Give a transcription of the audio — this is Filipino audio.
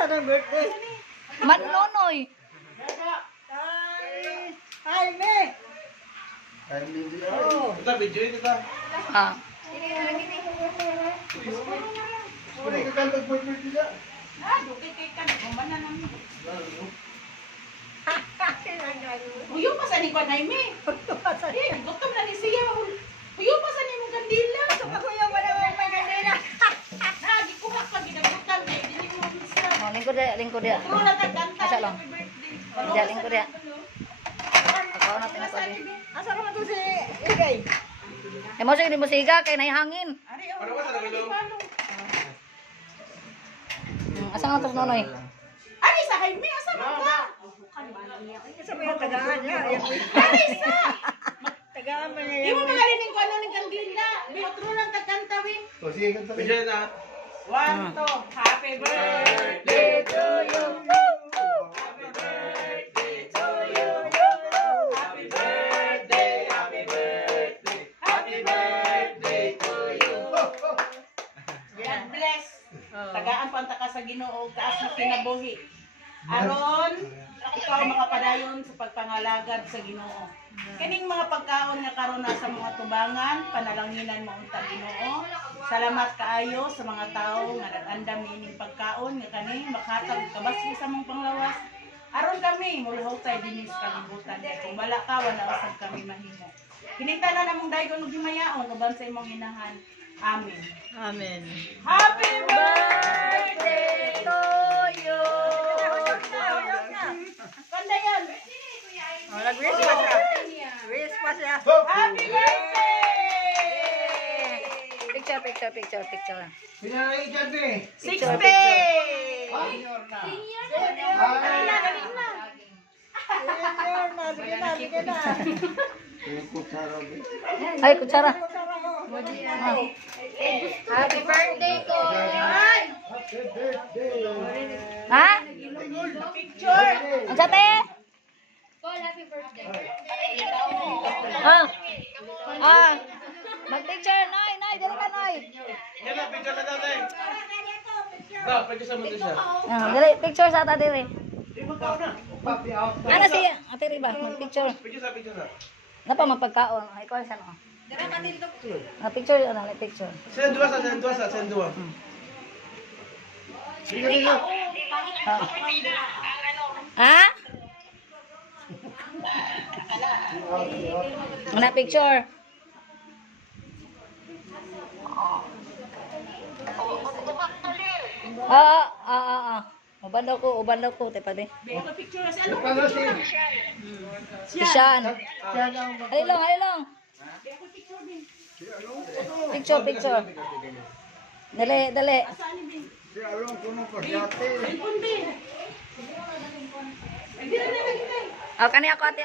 Sana birthday. Mannonoy. Hi, me. Oh. Kita video ini kita. Ah. Boleh ke kantor birthday juga? Uyo pa sa ni ko nay me. Gutom na ni siya. Uyo pa sa ni mo kandila. Ako yung manawag magandila. Nagi ko pa gidagutan kay dili mo bisa. Oh, lingkod dia, lingkod dia. Puro na tagkanta. Asa lang? Happy birthday. Dia, lingkod dia. Ako na tingnan ko di. Asa naman to si Igay? Eh mo sige di mo siga kay nay hangin. Ari Ano ba sa nagulong? Asa nga tos nonoy? Ari sa kay me asa man ka? Isa mo yung tagaan niya. Ari sa. Tagaan mo niya Di mo yung... magalining ko ano ning kandila. May otro lang tagkanta wi. Oh, sige kantor. Video na. 1 2 Happy birthday to you. Happy birthday to you. Happy birthday, happy birthday. Happy birthday to you. God bless. Tagaan pa ang taka sa Ginoo, taas na kinabuhi. Aron, ikaw makapadayon sa pagpangalagad sa Ginoo. Kining mga pagkaon nga karon na sa mga tubangan, panalanginan mo unta Ginoo. Salamat kaayo sa mga tawo nga nag-andam niining pagkaon nga kani makhatag kabasi sa mong panglawas. Aron kami muluhotay dinhi sa kalibutan kay kung wala ka wala usab kami mahimo. Kinita na namong daygon ug himayaon uban sa imong inahan. Amen. Amen. Happy birthday to you. Kanda yan. Oh, nag-wish pa siya. Wish pa siya. Happy birthday. Picture, picture, picture, picture. Pinanay dyan eh. 60. Senior na. Dali na, dali na. Sige na, sige na. Ay, kutsara. Happy birthday ko. Ha? Picture. Ang sate? Ah. Ah. Mag-picture, Nay, Nay, dali ka, Nay. Yan na, picture na natin. Ba, pwede sa mga siya. Ah, dali, picture sa ata diri. Di mo tao na. Papi out. Ano si Ate Riba? Mag-picture. Picture sa picture na. Napa magpagkaon. Ay, ko sa no. Na picture, ano, picture. Send dua sa, send dua sa, send dua. Sige, sige. Ha? Ano picture? Uban daw ko, te pati. Beko picture sa ano? Paano si? Si Sean. Ali lang. Beko picture din. Picture. Dali. Saan ni Bin? Si Along kuno ko dati. Cellphone din. Ay, di na lagi tayo. Kani ako ate.